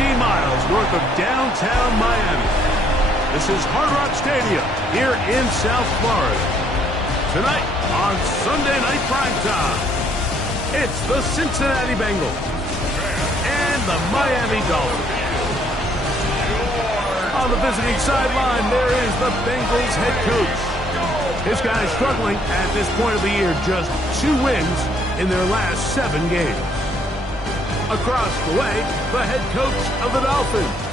miles north of downtown Miami. This is Hard Rock Stadium here in South Florida. Tonight on Sunday Night Primetime, it's the Cincinnati Bengals and the Miami Dolphins. On the visiting sideline, there is the Bengals head coach. This guy is struggling at this point of the year, just 2 wins in their last 7 games. Across the way, the head coach of the Dolphins.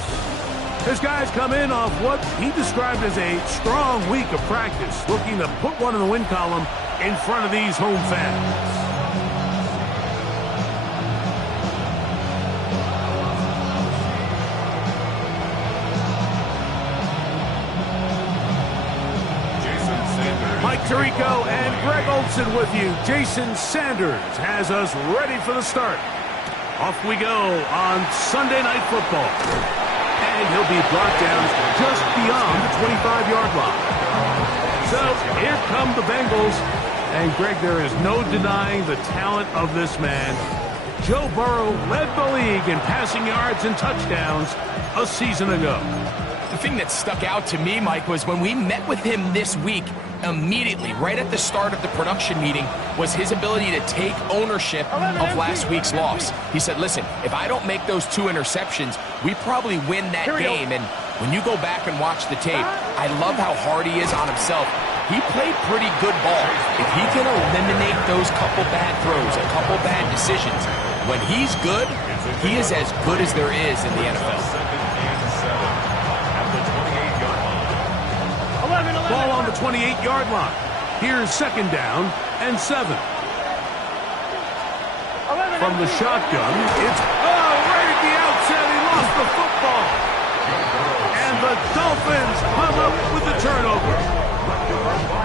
This guy's come in off what he described as a strong week of practice, looking to put one in the win column in front of these home fans. Mike Tirico and Greg Olsen with you. Jason Sanders has us ready for the start. Off we go on Sunday Night Football. And he'll be brought down just beyond the 25-yard line. So here come the Bengals. And Greg, there is no denying the talent of this man. Joe Burrow led the league in passing yards and touchdowns a season ago. The thing that stuck out to me, Mike, was when we met with him this week, immediately, right at the start of the production meeting, was his ability to take ownership of last week's loss. He said, listen, if I don't make those 2 interceptions, we probably win that game. And when you go back and watch the tape, I love how hard he is on himself. He played pretty good ball. If he can eliminate those couple bad throws, a couple bad decisions, when he's good, he is as good as there is in the NFL. Ball on the 28-yard line. Here's 2nd down and 7. From the shotgun, it's right at the outset. He lost the football. And the Dolphins come up with the turnover.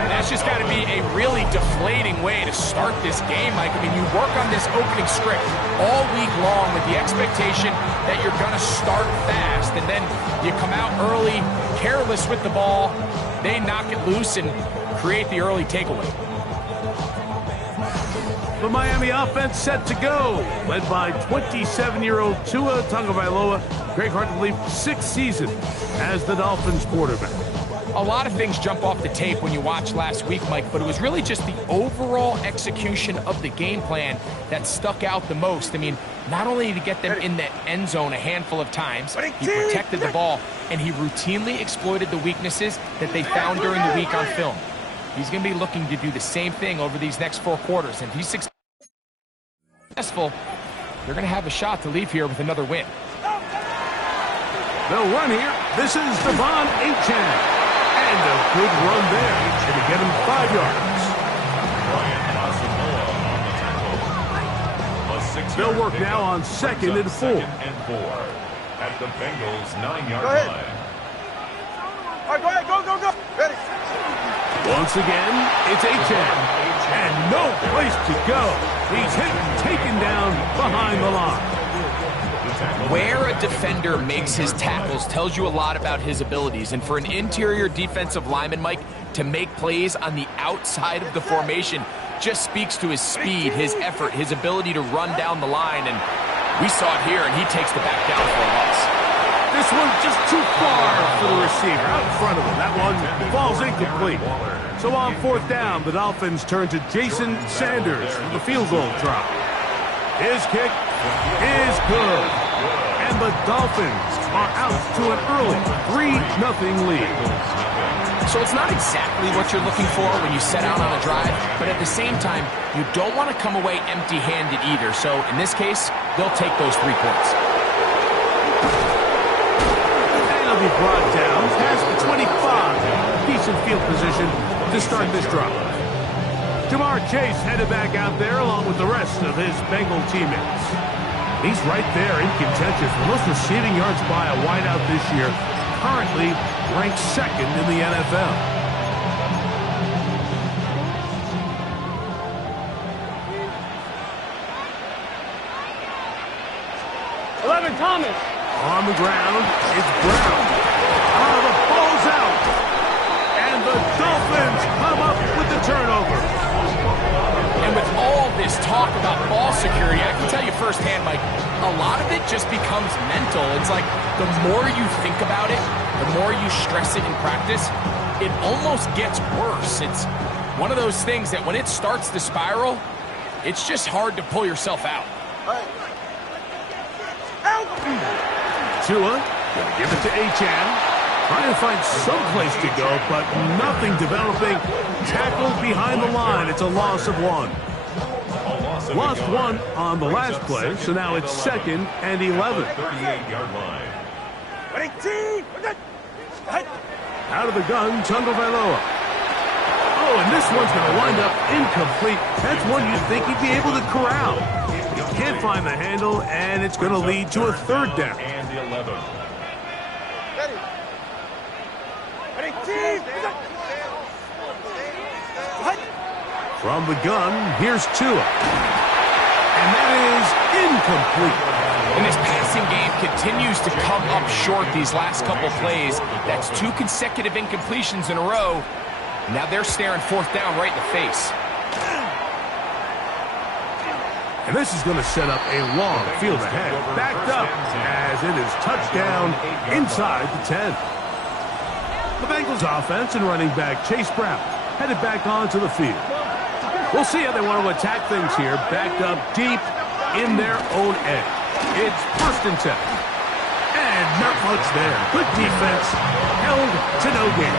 And that's just got to be a really deflating way to start this game, Mike. I mean, you work on this opening script all week long with the expectation that you're going to start fast, and then you come out early, careless with the ball. They knock it loose and create the early takeaway. The Miami offense set to go, led by 27-year-old Tua Tagovailoa. Greg, hard to believe, 6th season as the Dolphins quarterback. A lot of things jump off the tape when you watch last week, Mike, but it was really just the overall execution of the game plan that stuck out the most. I mean, not only to get them in the end zone a handful of times, he protected the ball, and he routinely exploited the weaknesses that they found during the week on film. He's going to be looking to do the same thing over these next 4 quarters. And if he's successful, they're going to have a shot to leave here with another win. They'll run here. This is Devon Achane. And a good run there. It'll get him 5 yards. They'll work now on 2nd and 4. At the Bengals' 9-yard line. All right, go ahead, go. Ready. Once again, it's Achane. And no place to go. He's hit and taken down behind the line. Where a defender makes his tackles tells you a lot about his abilities. And for an interior defensive lineman, Mike, to make plays on the outside of the formation just speaks to his speed, his effort, his ability to run down the line. And we saw it here, and he takes the back down for a loss. This one's just too far for the receiver. Out in front of him. That one falls incomplete. So on 4th down, the Dolphins turn to Jason Sanders for the field goal try. His kick is good. And the Dolphins are out to an early 3-0 lead. So it's not exactly what you're looking for when you set out on a drive, but at the same time, you don't want to come away empty-handed either. So in this case, they'll take those 3 points. And he'll be brought down past the 25. Decent field position to start this drive. Ja'Marr Chase headed back out there along with the rest of his Bengal teammates. He's right there in contention for most receiving yards by a wideout this year. Currently ranked 2nd in the NFL. Thomas. On the ground, it's Brown. The ball's out. And the Dolphins come up with the turnover. And with all this talk about ball security, I can tell you firsthand, Mike, a lot of it just becomes mental. It's like the more you think about it, the more you stress it in practice, it almost gets worse. It's one of those things that when it starts to spiral, it's just hard to pull yourself out. Tua, gonna give it to Achane. Trying to find some place to go, but nothing developing. Tackled behind the line. It's a loss of 1. Lost 1 on the last play, so now it's 2nd and 11. 38-yard line. Out of the gun, Tagovailoa. Oh, and this one's going to wind up incomplete. That's one you'd think he'd be able to corral. He can't find the handle, and it's going to lead to a 3rd down. And 11. From the gun, here's Tua. And that is incomplete. And this passing game continues to come up short these last couple plays. That's 2 consecutive incompletions in a row. Now they're staring 4th down right in the face. And this is going to set up a long field ahead. Backed up as it is touchdown inside the 10. The Bengals offense and running back Chase Brown headed back onto the field. We'll see how they want to attack things here. Backed up deep in their own end. It's 1st and 10. And not much there. Good defense. Held to no gain.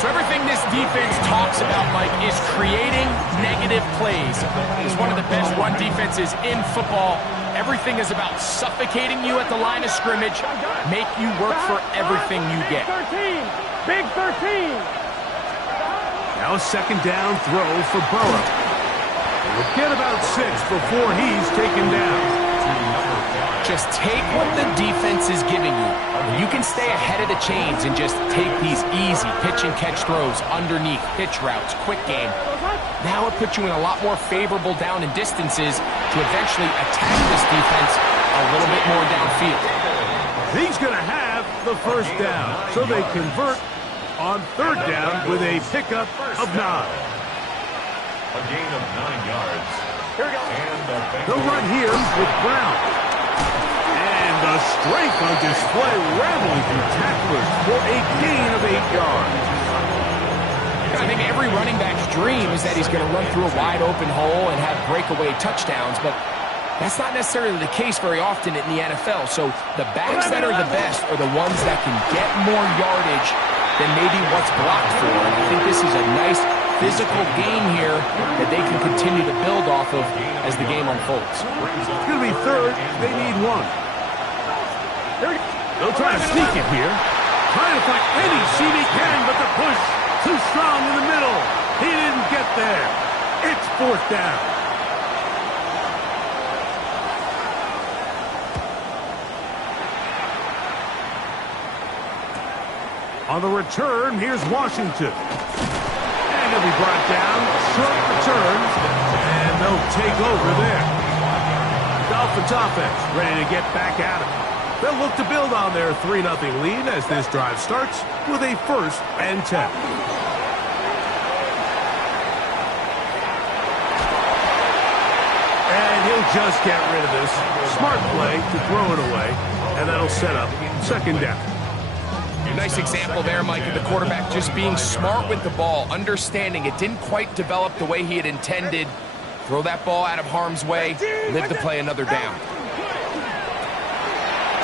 So everything this defense talks about, Mike, is creating negative plays. It's one of the best run defenses in football. Everything is about suffocating you at the line of scrimmage, make you work for everything you get. Big 13. Now a 2nd down throw for Burrow. We'll get about 6 before he's taken down. Just take what the defense is giving you. You can stay ahead of the chains and just take these easy pitch and catch throws underneath, pitch routes, quick game. Now it puts you in a lot more favorable down and distances to eventually attack this defense a little bit more downfield. He's going to have the 1st down, so they convert on 3rd down with a pickup of 9. A gain of 9 yards. Here we go. And They'll run here with Brown. And the strength on display, rambling through tacklers for a gain of 8 yards. I think every running back's dream is that he's going to run through a wide open hole and have breakaway touchdowns, but that's not necessarily the case very often in the NFL. So the backs that are the best are the ones that can get more yardage than maybe what's blocked for. And I think this is a nice physical game here that they can continue to build off of as the game unfolds. It's going to be 3rd. They need 1. They'll try to sneak it here. Trying to find any seam he can, but the push too strong in the middle. He didn't get there. It's 4th down. On the return, here's Washington. And he'll be brought down. Short return. And they'll take over there. Dolphins offense ready to get back at it. They'll look to build on their 3-0 lead as this drive starts with a 1st and 10. And he'll just get rid of this. Smart play to throw it away. And that'll set up 2nd down. Nice example there, Mike, of the quarterback just being smart with the ball, understanding it didn't quite develop the way he had intended. Throw that ball out of harm's way, live to play another down.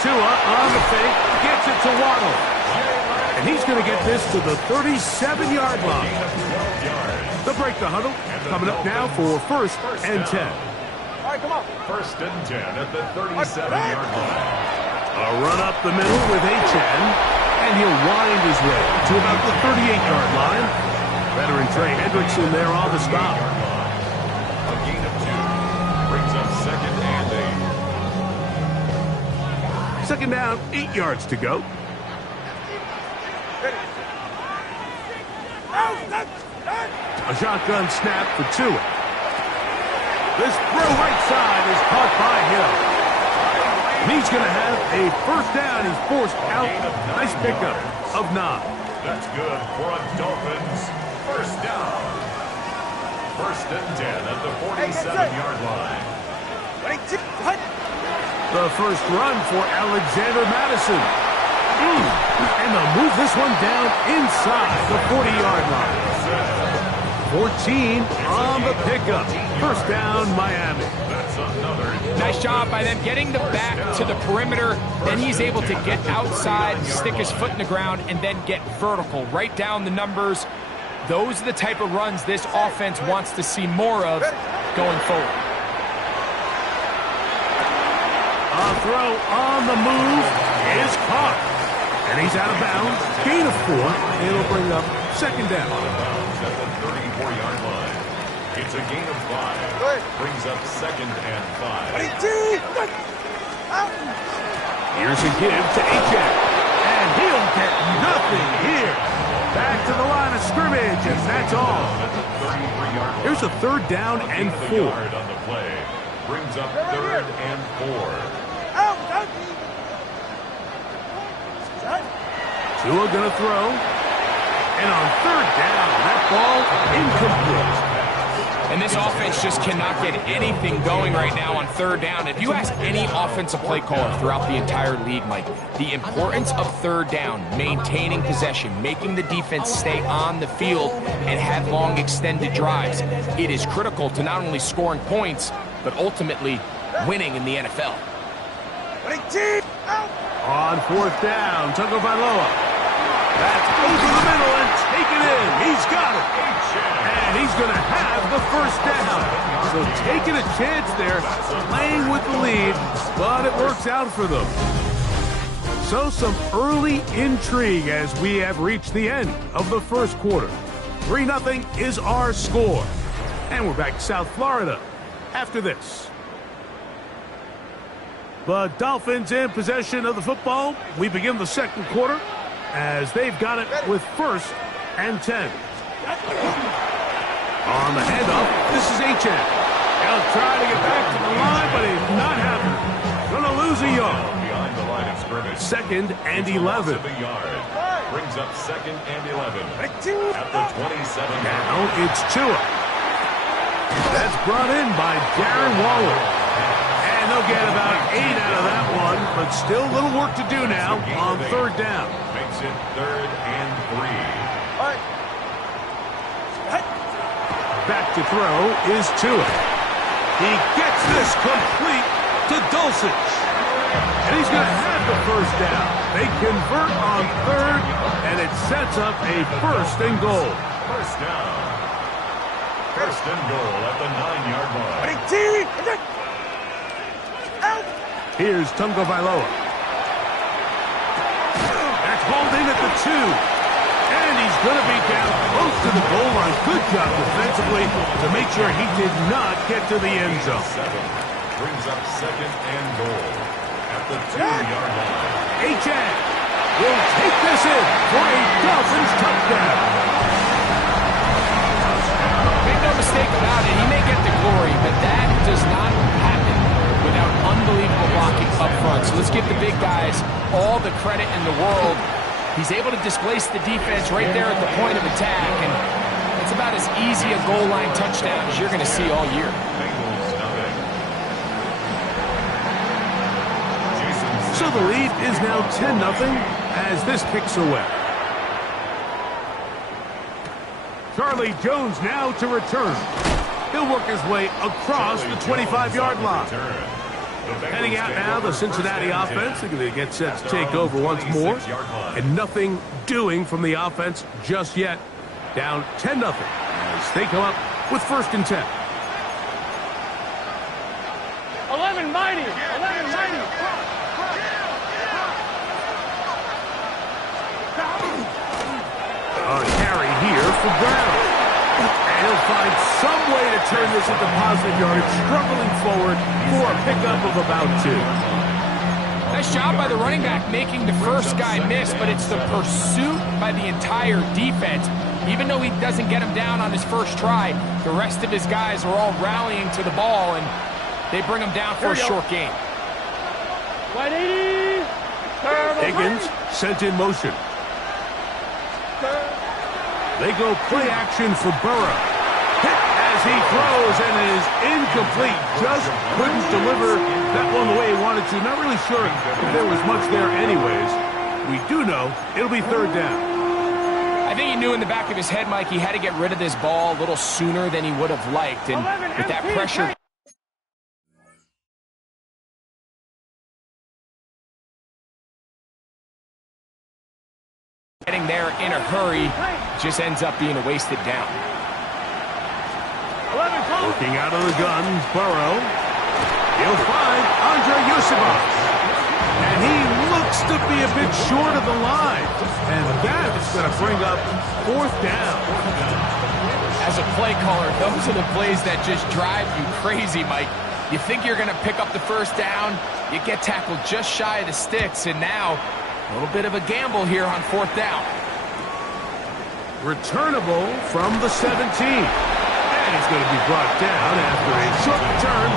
Tua on the fake, gets it to Waddle. And he's going to get this to the 37-yard line. They'll break the huddle. Coming up now for 1st and 10. All right, come on. 1st and 10 at the 37-yard line. A run up the middle with Achane. And he'll wind his way to about the 38-yard line. Veteran Trey Hendrickson there on the stop. A gain of 2 brings up 2nd and 8. 2nd down, 8 yards to go. A shotgun snap for Tua. This throw right side is caught by Hill. And he's going to have a 1st down. He's forced out. Nice pickup of 9. That's good for a Dolphins 1st down. First and 10 at the 47-yard line. The first run for Alexander Madison. And they'll move this one down inside the 40-yard line. 14 on the pickup. First down, Miami. Nice job by them getting the back to the perimeter. Then he's able to get outside, stick his foot in the ground, and then get vertical. Right down the numbers. Those are the type of runs this offense wants to see more of going forward. A throw on the move is caught. And he's out of bounds. Gain of 4. It'll bring up second down. At the 34-yard line. It's a gain of 5. Brings up second and 5. Here's a give to Achane. And he'll get nothing here. Back to the line of scrimmage, and that's all. Here's a third down and 4. On the play. Brings up third and 4. Tua gonna throw. And on third down, that ball incomplete. And this offense just cannot get anything going right now on third down. If you ask any offensive play caller throughout the entire league, Mike, the importance of third down, maintaining possession, making the defense stay on the field and have long extended drives, it is critical to not only scoring points, but ultimately winning in the NFL. On fourth down, Tagovailoa. That's over the middle and taken in. He's got it. And he's going to have the first down. So taking a chance there, playing with the lead, but it works out for them. So some early intrigue as we have reached the end of the first quarter. 3-0 is our score. And we're back to South Florida after this. The Dolphins in possession of the football. We begin the second quarter as they've got it with first and 10. On the handoff, this is Achane. He'll try to get back to the line, but he's not having it. Gonna lose a yard. Behind the line of scrimmage. Second and 11. Brings up second and 11. At the 27. Now it's Tua. That's brought in by Darren Waller. And they'll get about 8 out of that one, but still a little work to do now on third down. Makes it third and 3. Back to throw is Tua. He gets this complete to Dulcich. And he's going to have the first down. They convert on third, and it sets up a first and goal. First down. First and goal at the 9-yard line. Here's Tagovailoa. That's hauled in at the 2. And he's going to be down close to the goal line. Good job defensively to make sure he did not get to the end zone. Brings up second and goal at the 2-yard line. Achane will take this in for a Dolphins touchdown. Make no mistake about it, he may get the glory, but that does not happen without unbelievable blocking up front. So let's give the big guys all the credit in the world. He's able to displace the defense right there at the point of attack, and it's about as easy a goal line touchdown as you're going to see all year. So the lead is now 10-0 as this kicks away. Charlie Jones now to return. He'll work his way across the 25-yard line. Heading out now, the Cincinnati offense. They're going to get set to take over once more. And nothing doing from the offense just yet. Down 10-0 as they come up with first and 10. 11 mighty. 11 mighty. A carry here for Brown. And he'll find some way to turn this into positive yardage, struggling forward for a pickup of about 2. Nice job by the running back making the first guy miss, but it's the pursuit by the entire defense. Even though he doesn't get him down on his first try, the rest of his guys are all rallying to the ball, and they bring him down for a short gain. 180. Higgins sent in motion. They go play action for Burrow. Hit as as he throws, and it is incomplete. Just couldn't deliver that one the way he wanted to. Not really sure if there was much there anyways. We do know it'll be third down. I think he knew in the back of his head, Mike, he had to get rid of this ball a little sooner than he would have liked. And with that pressure getting there in a hurry, just ends up being a wasted down. Working out of the gun, Burrow. He'll find Andre Yusibov. And he looks to be a bit short of the line. And that is going to bring up fourth down. As a play caller, those are the plays that just drive you crazy, Mike. You think you're going to pick up the first down, you get tackled just shy of the sticks, and now a little bit of a gamble here on fourth down. Returnable from the 17. And he's going to be brought down after a short return.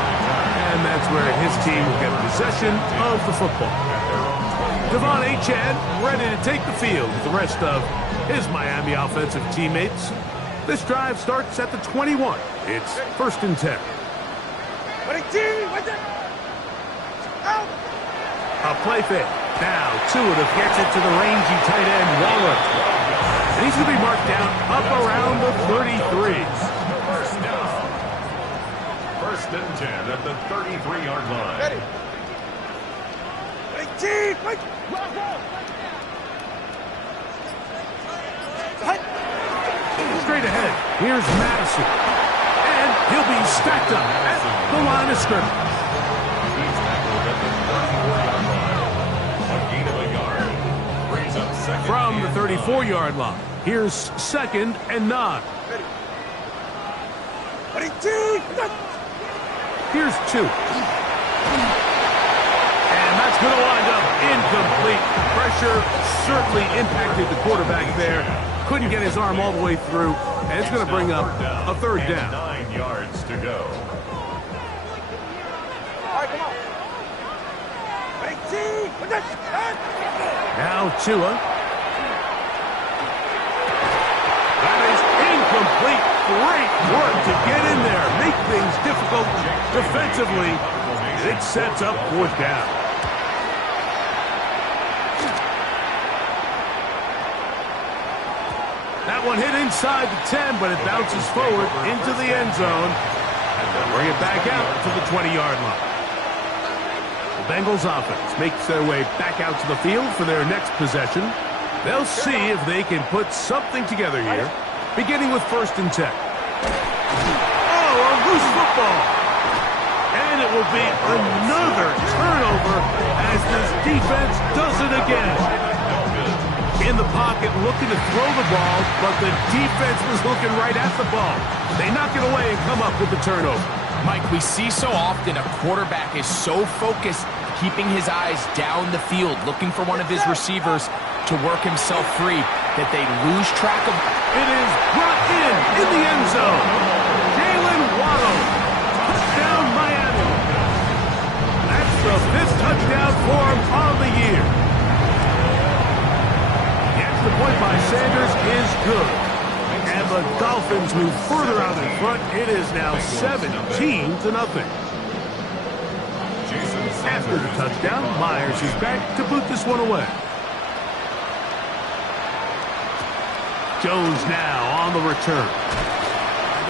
And that's where his team will get possession of the football. Devon Achane ready to take the field with the rest of his Miami offensive teammates. This drive starts at the 21. It's 1st and 10. A play fake. Now Tua gets it to the rangy tight end Waller. And he's going to be marked down up around the 33. First down. 1st and 10 at the 33-yard line. Ready. Straight ahead. Here's Madison. And he'll be stacked up at the line of scrimmage. He's tackled at the 34-yard line. A gain of a yard. Brings up second. From the 34-yard line. Here's 2nd and 9. Here's 2. And that's going to wind up incomplete. Pressure certainly impacted the quarterback there. Couldn't get his arm all the way through. And it's going to bring up a third down. 9 yards to go. Now Tua. That is incomplete. Great work to get in there. Make things difficult defensively. It sets up fourth down. That one hit inside the 10, but it bounces forward into the end zone. And they'll bring it back out to the 20-yard line. The Bengals offense makes their way back out to the field for their next possession. They'll see if they can put something together here, beginning with 1st and 10. Oh, a loose football. And it will be another turnover as this defense does it again. In the pocket, looking to throw the ball, but the defense was looking right at the ball. They knock it away and come up with the turnover. Mike, we see so often a quarterback is so focused, keeping his eyes down the field, looking for one of his receivers to work himself free, that they lose track of. It is brought in the end zone. Jalen Waddle, touchdown Miami. That's the 5th touchdown for him on the year. The point by Sanders is good. And the Dolphins move further out in front. It is now 17-0. After the touchdown, Myers is back to boot this one away. Jones now on the return.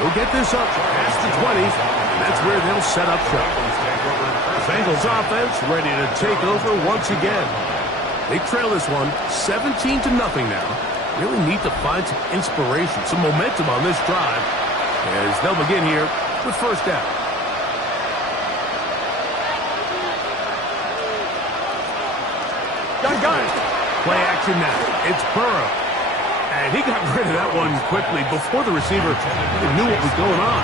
He'll get this up past the 20. That's where they'll set up shop. The Bengals offense ready to take over once again. They trail this one 17-0 now. Really need to find some inspiration, some momentum on this drive as they'll begin here with 1st down. Gun. Play action now. It's Burrow. And he got rid of that one quickly before the receiver knew what was going on.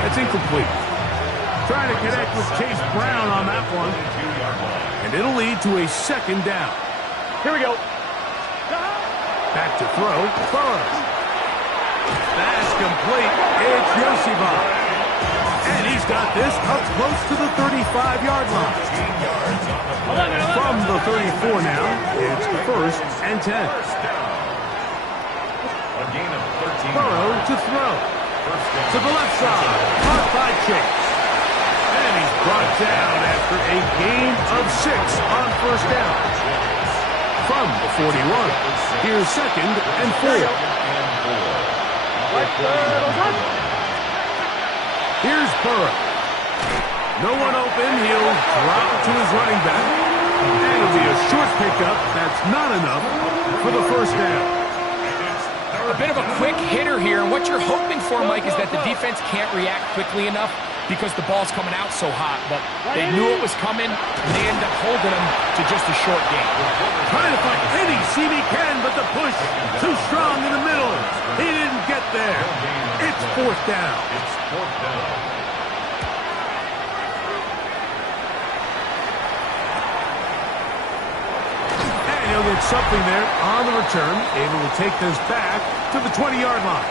That's incomplete. Trying to connect with Chase Brown on that one. And it'll lead to a 2nd down. Here we go. Back to throw. Burrow. Pass complete. It's Yosibov. And he's got this up close to the 35-yard line. From the 34 now, it's 1st and 10. A gain of 13. Burrow to throw. To the left side. Caught by Chase. And he's brought down after a gain of 6 on first down. From the 41. Here's 2nd and 4. Here's Burrow. No one open. He'll drop to his running back. And it'll be a short pickup. That's not enough for the first down. A bit of a quick hitter here, and what you're hoping for, Mike, is that the defense can't react quickly enough because the ball's coming out so hot. But they knew it was coming, and they end up holding them to just a short game. Trying to find any seam he can, but the push too strong in the middle. He didn't get there. It's 4th down. It's 4th down. He'll get something there on the return, able to take this back to the 20-yard line.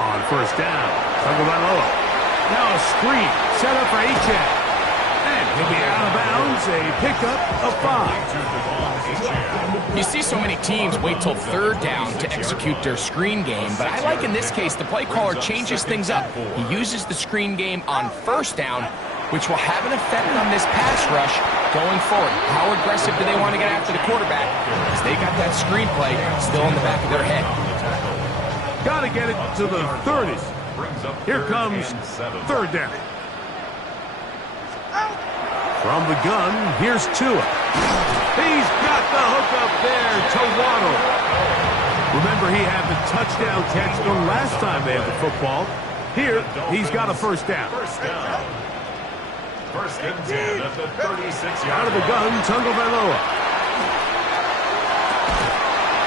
On first down, Tagovailoa. Now a screen set up for Achane. And he'll be out of bounds, a pickup of 5. You see so many teams wait till 3rd down to execute their screen game, but I like in this case the play caller changes things up. He uses the screen game on 1st down, which will have an effect on this pass rush going forward. How aggressive do they want to get after the quarterback? Because they got that screen play still in the back of their head. Got to get it to the 30. Here comes 3rd down. From the gun, here's Tua. He's got the hook up there to Waddle. Remember, he had the touchdown catch the last time they had the football. Here, he's got a first down. First down. 1st and 10 at the 36-yard line. Out of the gun, Tagovailoa.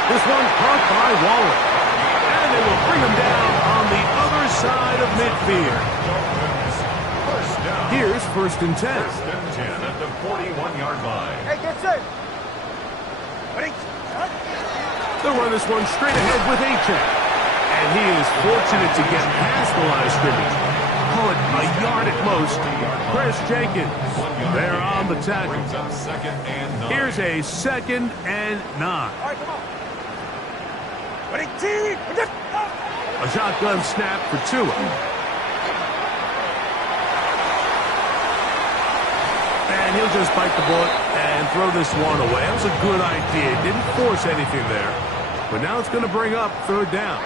This one caught by Waller. And they will bring him down on the other side of midfield. Here's 1st and 10. 1st and 10 at the 41-yard line. Hey, get set. Ready? They'll run this one straight ahead with Achane. And he is fortunate to get past the line of scrimmage. Call it a yard at most. Chris Jenkins, they're on the tackle. Brings up 2nd and 9. Here's a 2nd and 9. All right, come on. Ready, team. A shotgun snap for Tua. And he'll just bite the bullet and throw this one away. That was a good idea. Didn't force anything there. But now it's going to bring up 3rd down.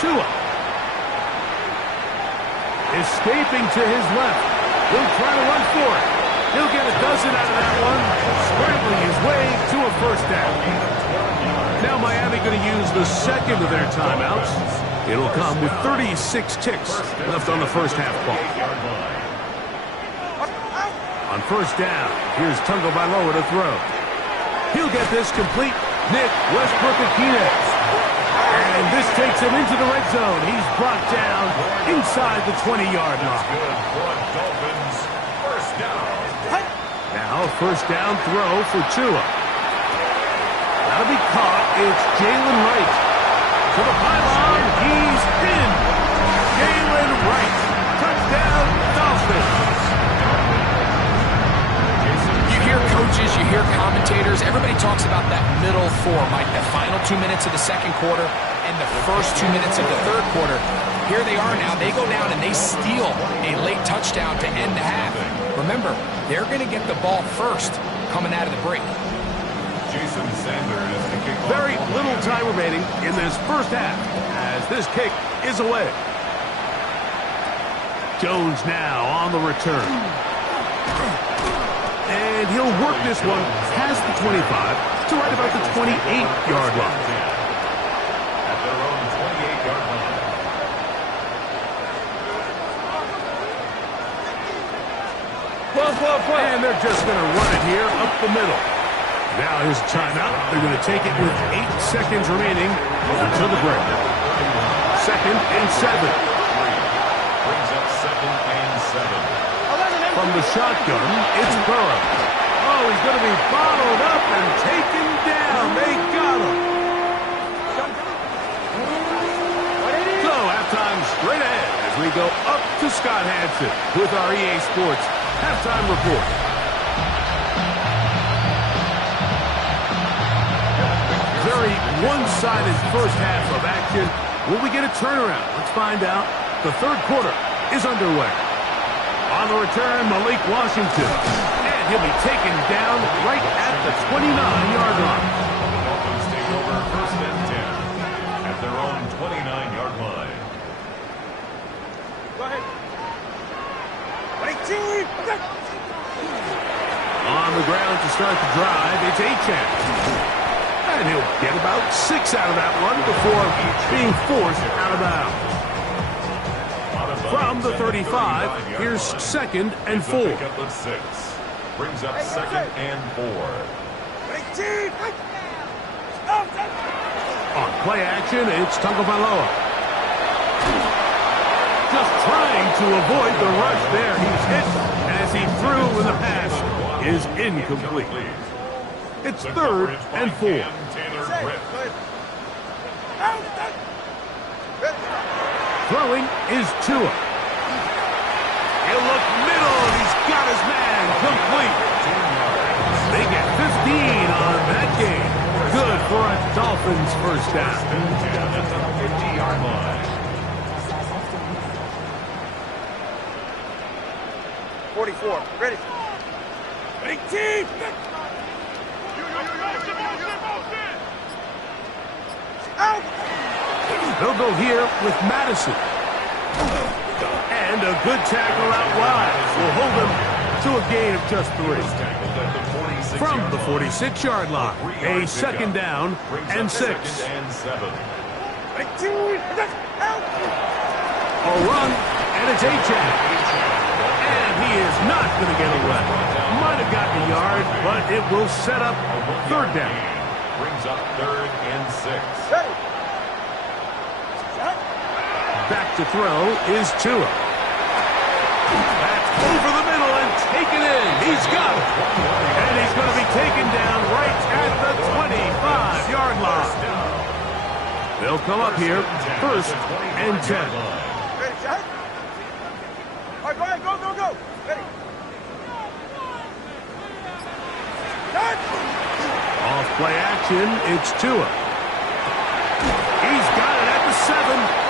Tua. Escaping to his left. He'll try to run for it. He'll get a dozen out of that one. Scrambling his way to a first down. Now Miami going to use the 2nd of their timeouts. It'll come with 36 ticks left on the first half clock. On first down, here's Tagovailoa to throw. He'll get this complete. Nick Westbrook-Ikhine. And this takes him into the red zone. He's brought down inside the 20-yard line. Dolphins, 1st down. Now, 1st down throw for Tua. That'll be caught. It's Jalen Wright. To the pylon. He's in. Jalen Wright. Touchdown, Dolphins. You hear coaches, you hear commentators, everybody talks about that middle 4, Mike, the final 2 minutes of the 2nd quarter and the first 2 minutes of the 3rd quarter. Here they are now. They go down and they steal a late touchdown to end the half. Remember, they're going to get the ball first coming out of the break. Jason Sanders to kick off. Very little time remaining in this first half as this kick is away. Jones now on the return. And he'll work this one past the 25 to right about the 28-yard line. At their own 28-yard line. And they're just going to run it here up the middle. Now here's a timeout. They're going to take it with 8 seconds remaining until the break. 2nd and 7. Brings up 2nd and 7. From the shotgun, it's Burrow. Oh, he's going to be bottled up and taken down. They got him. we go up to Scott Hanson with our EA Sports halftime report. Very one-sided first half of action. Will we get a turnaround? Let's find out. The third quarter is underway. On the return, Malik Washington. And he'll be taken down right at the 29-yard line. Dolphins take over first and 10 at their own 29-yard line. Go ahead. 18. On the ground to start the drive, it's Achane. And he'll get about 6 out of that one before being forced out of bounds. From the 35, here's second and 4. Pickup of 6. Brings up second and 4. 18. On play action, it's Tagovailoa. Just trying to avoid the rush there. He's hit as he threw with the pass is incomplete. It's third and 4. Throwing is Tua. He'll look middle, and he's got his man complete. They get 15 on that game. Good for a Dolphins first down. That's a 50-yard line. 44. Ready. 18. Out. They'll go here with Madison. And a good tackle out wide will hold them to a gain of just 3. From the 46-yard line, a second down and 6. A run, and it's Achane. And he is not going to get away. Might have gotten a yard, but it will set up third down. Brings up third and 6. Back to throw is Tua. That's over the middle and taken in. He's got it. And he's going to be taken down right at the 25-yard line. They'll come up here first and 10. Ready, shot. All right, go, go, go. Ready. Shot. Off play action, it's Tua. He's got it at the 7.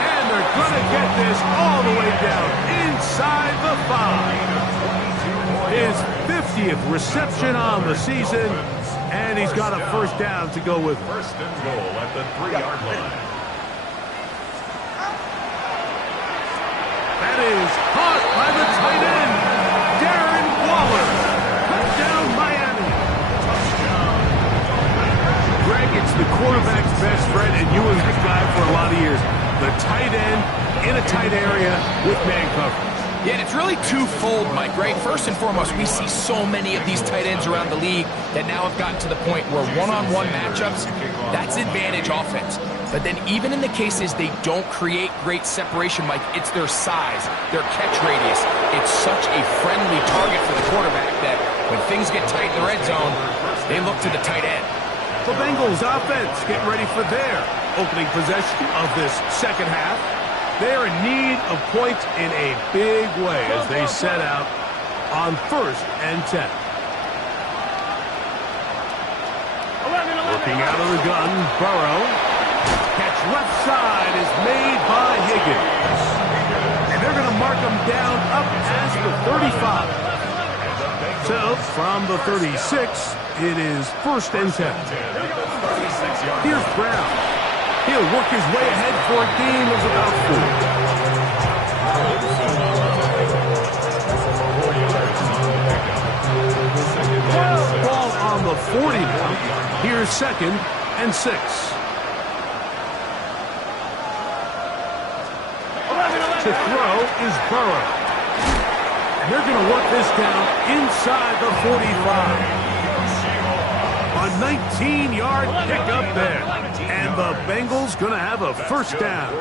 And they're going to get this all the way down inside the 5. His 50th reception on the season, and he's got a first down to go with. First and goal at the 3-yard line. That is caught by the tight end, Darren Waller. Touchdown, Miami. Greg, it's the quarterback's best friend, and you were that guy for a lot of years. The tight end in a tight area with man coverage. Yeah, and it's really twofold, Mike, right? First and foremost, we see so many of these tight ends around the league that now have gotten to the point where one-on-one matchups, that's advantage offense. But then even in the cases they don't create great separation, Mike, it's their size, their catch radius. It's such a friendly target for the quarterback that when things get tight in the red zone, they look to the tight end. The Bengals offense getting ready for their opening possession of this second half. They're in need of points in a big way as they set out on first and 10. Looking out of the gun, Burrow. Catch left side is made by Higgins. And they're going to mark him down up as the 35. So from the 36, it is first and 10. Here's Brown. He'll work his way ahead for a gain of about 4. Ball on the 40 now. Here's second and 6. To throw is Burrow. And they're going to work this down inside the 45. A 19-yard pickup there. And the Bengals going to have a first down.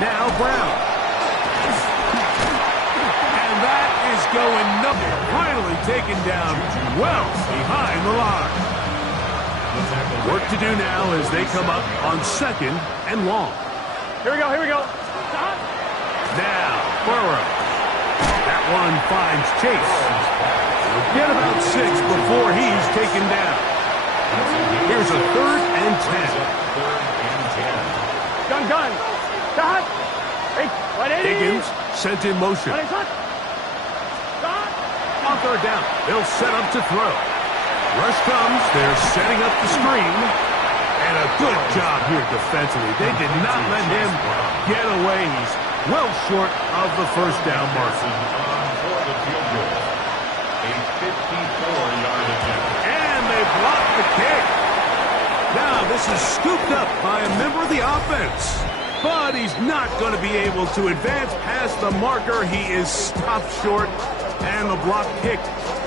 Now Brown. And that is going nowhere. Finally taken down well behind the line. Work to do now as they come up on second and long. Here we go, here we go. Now, Burrow. That one finds Chase. He'll get about 6 before he's taken down. Here's a 3rd and 10. Gun. Stop. Hey, Higgins sent in motion. On 3rd down, they'll set up to throw. Rush comes, they're setting up the screen. And a good job here defensively. They did not let him get away. He's well short of the 1st down marker. For the field goal. A 54-yard attempt. And they blocked the kick. Now this is scooped up by a member of the offense. But he's not going to be able to advance past the marker. He is stopped short. And the block kick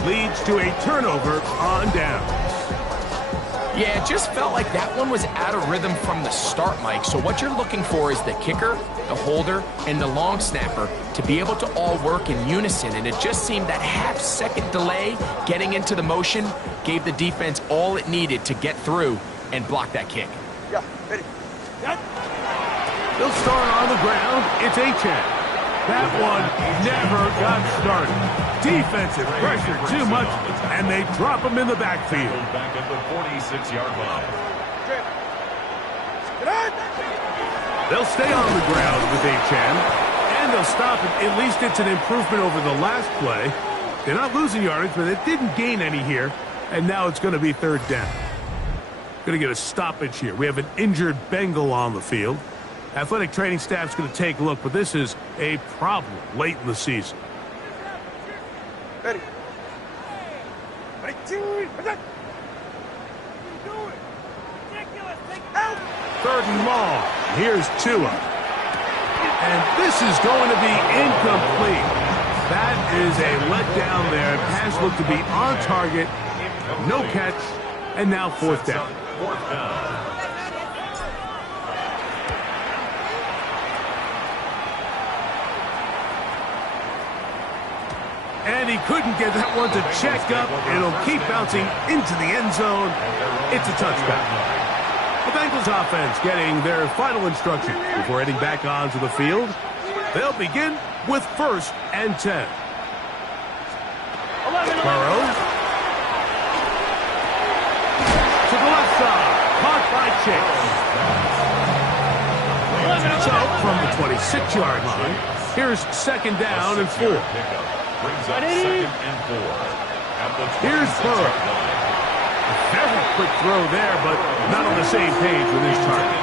leads to a turnover on downs. Yeah, it just felt like that one was out of rhythm from the start, Mike. So what you're looking for is the kicker, the holder, and the long snapper to be able to all work in unison. And it just seemed that half-second delay getting into the motion gave the defense all it needed to get through and block that kick. Yeah, ready. They'll start on the ground. It's Achane. That one never got started. Defensive pressure too much, and they drop him in the backfield. Back at the 46-yard line. They'll stay on the ground with Achane, and they'll stop it. At least it's an improvement over the last play. They're not losing yardage, but it didn't gain any here, and now it's going to be 3rd down. Going to get a stoppage here. We have an injured Bengal on the field. Athletic training staff's going to take a look, but this is a problem late in the season. Ready. 3rd and long. Here's Tua. And this is going to be incomplete. That is a letdown there. Pass looked to be on target. No catch. And now 4th down. 4th down. And he couldn't get that one to check up. It'll keep bouncing into the end zone. It's a touchdown. The Bengals offense getting their final instructions before heading back onto the field. They'll begin with 1st and 10. Burrow. To the left side. Caught by Chase. So from the 26-yard line, here's 2nd down and 4. Brings up 2nd and 4. At the Here's Burrow. A very quick throw there, but not on the same page with his target.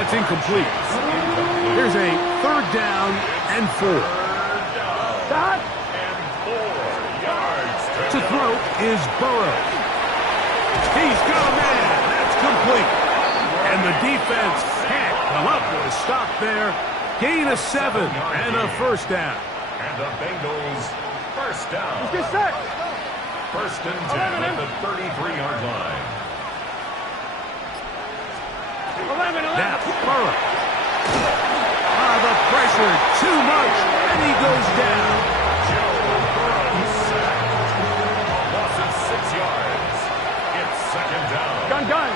That's incomplete. Here's a 3rd down and 4. And 4 yards. To throw is Burrow. He's got a man. That's complete. And the defense can't come up with a stop there. Gain of 7 and a 1st down. And the Bengals 1st down. Let's get set. 1st and 10 at the 33-yard line. Now, Burrow. The pressure, too much, and he goes down. Joe Burrow sacked. A loss of 6 yards. It's 2nd down. Gun.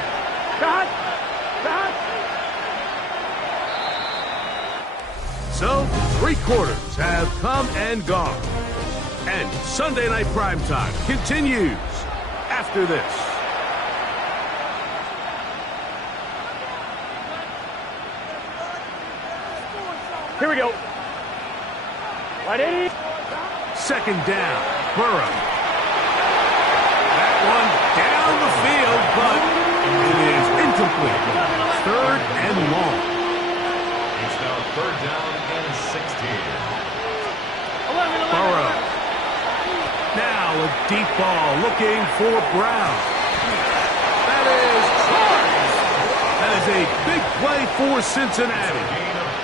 Stop. So, 3 quarters have come and gone. And Sunday Night Primetime continues after this. Here we go. Ready. 2nd down, Burrow. That one down the field, but it is incomplete. 3rd and long. It's now 3rd down and 16. Burrow. Now a deep ball looking for Brown. That is charged. That is a big play for Cincinnati.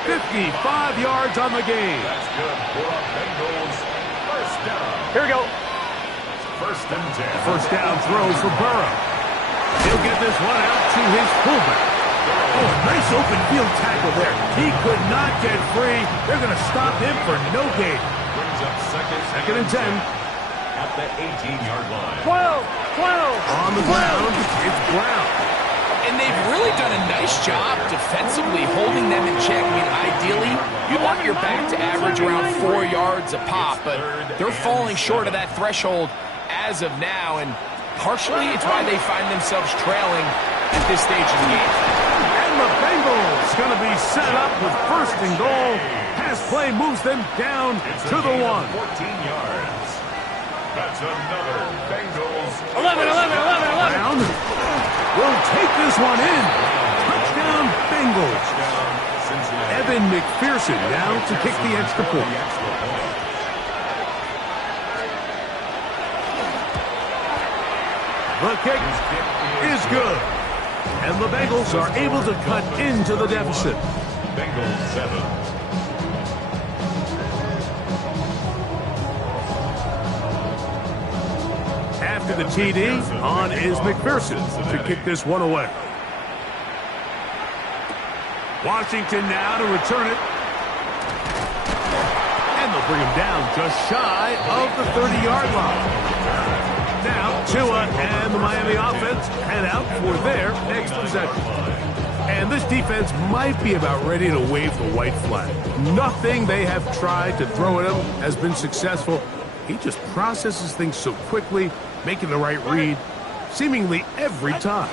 55 yards on the game. That's good for the Bengals. 1st down. Here we go. 1st and 10. 1st down throw for Burrow. He'll get this one out to his fullback. Oh, nice open field tackle there. He could not get free. They're going to stop him for no gain. Brings up 2nd and 10. At the 18-yard line. 12. On the ground, it's Brown. And they've really done a nice job defensively holding them in check. I mean, want your back to average around 4 yards a pop, but they're falling short of that threshold as of now, and partially it's why they find themselves trailing at this stage of the game. And the Bengals going to be set up with first and goal. Pass play moves them down to the 1. 14 yards. That's another Bengals. 11. Brown will take this one in. Touchdown, Bengals. Evan McPherson now to kick the extra point. The kick is good. And the Bengals are able to cut into the deficit. Bengals 7. After the TD, on is McPherson to kick this one away. Washington now to return it. And they'll bring him down just shy of the 30-yard line. Now, Tua and the Miami offense head out for their next possession. And this defense might be about ready to wave the white flag. Nothing they have tried to throw at him has been successful. He just processes things so quickly, making the right read, seemingly every time.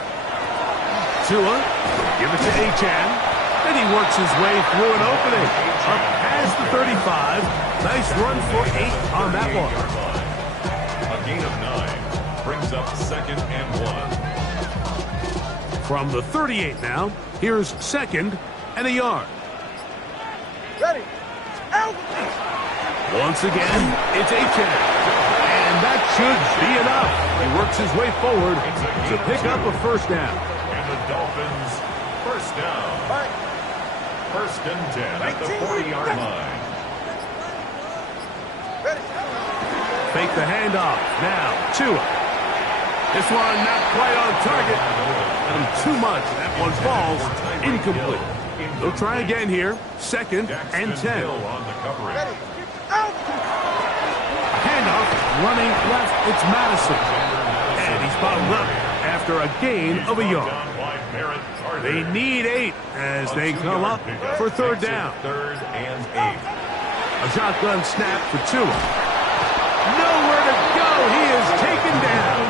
Tua, give it to Achane, and he works his way through an opening. Up past the 35. Nice run for 8 on that one. A gain of 9 brings up 2nd and 1. From the 38 now, here's 2nd and a yard. Ready. Out. Once again, it's Achane. And that should be enough. He works his way forward to pick up a first down. And the Dolphins, first down. Right. 1st and 10 at the 40-yard line. Ready. Fake the handoff. Now, Tua. This one not quite on target. And too much. That one falls incomplete. They'll try again here. 2nd and 10. On the coverage. Ready. Out. Handoff running left. It's Madison. And he's bottled up after a gain of a yard. Down by Barrett Carter. They need 8 as they come up for 3rd down. 3rd and 8. A shotgun snap for Tua. Nowhere to go. He is taken down.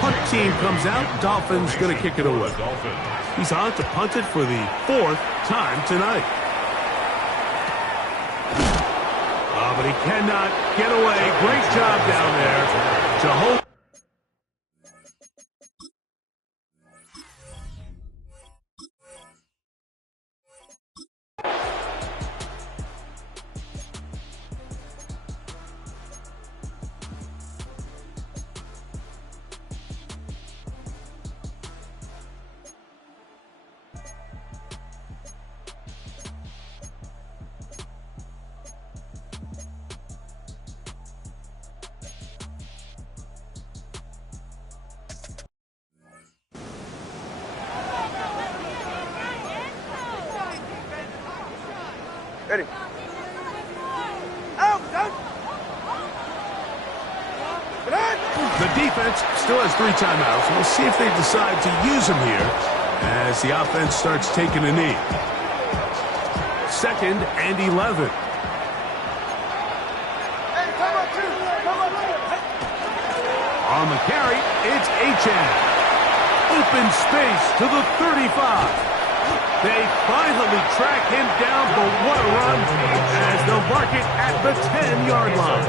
Punt team comes out. Dolphins going to kick it away. He's on to punt it for the 4th time tonight. But he cannot get away. Great job down there to hold. Ready. Out. Down. The defense still has 3 timeouts. We'll see if they decide to use them here as the offense starts taking a knee. 2nd and 11. Hey, come on, 2. Come on, 2. On the carry, it's Achane. Open space to the 35. They finally track him down, but what a run as they'll mark it at the 10-yard line.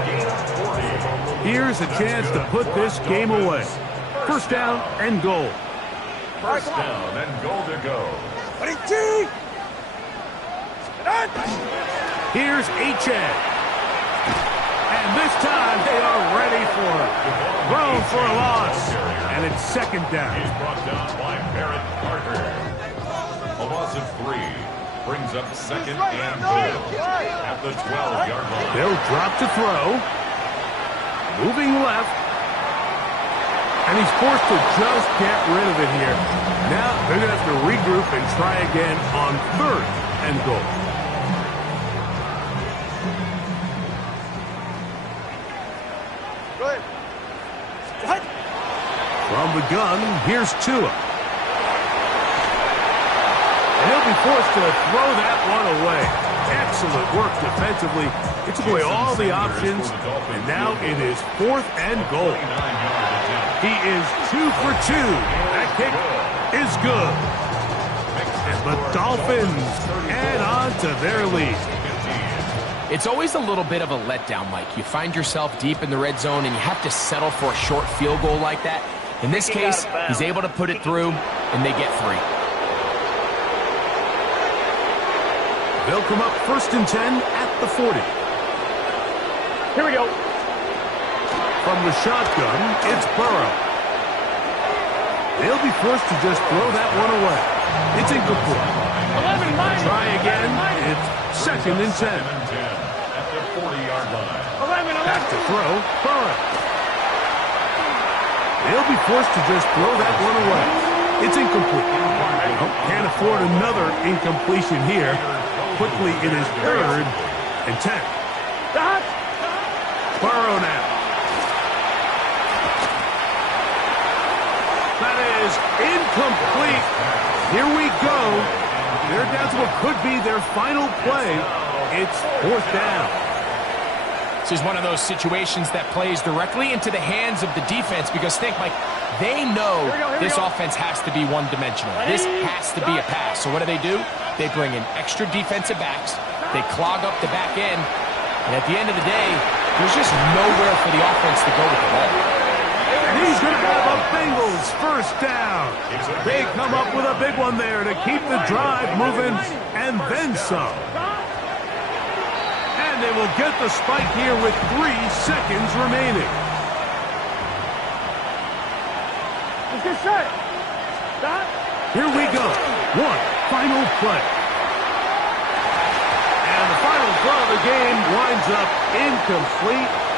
Here's a chance to put this game away. 1st down and goal. 1st down and goal to go. Ready, 2. Here's Achane. And this time they are ready for it. Thrown for a loss. And it's 2nd down. He's brought down by Barrett Carter. A loss of 3 brings up 2nd and goal at the 12-yard line. They'll drop to throw. Moving left. And he's forced to just get rid of it here. Now they're going to have to regroup and try again on 3rd and goal. Go ahead. What? From the gun, here's Tua. And he'll They'll be forced to throw that one away. Excellent work defensively. It took away all the options, and now it is 4th and goal. He is 2 for 2. That kick is good. And the Dolphins add on to their lead. It's always a little bit of a letdown, Mike. You find yourself deep in the red zone, and you have to settle for a short field goal like that. In this case, he's able to put it through, and they get 3. They'll come up 1st and 10 at the 40. Here we go. From the shotgun, it's Burrow. They'll be forced to just throw that one away. It's incomplete. Try again. It's 2nd and 10. At the 40-yard line. Back to throw, Burrow. They'll be forced to just throw that one away. It's incomplete. Oh, can't afford another incompletion here. Quickly, it is 3rd and 10. Burrow now. That is incomplete. Here we go. They're down to what could be their final play. It's 4th down. This is one of those situations that plays directly into the hands of the defense because think, Mike, they know this offense has to be one-dimensional. This has to be a pass. So what do? They bring in extra defensive backs. They clog up the back end. And at the end of the day, there's just nowhere for the offense to go with the ball. And he's going to have a Bengals 1st down. They come up with a big one there to keep the drive moving and then some. And they will get the spike here with 3 seconds remaining. Let's get set. Stop. Here we go. One final play. And the final throw of the game winds up incomplete.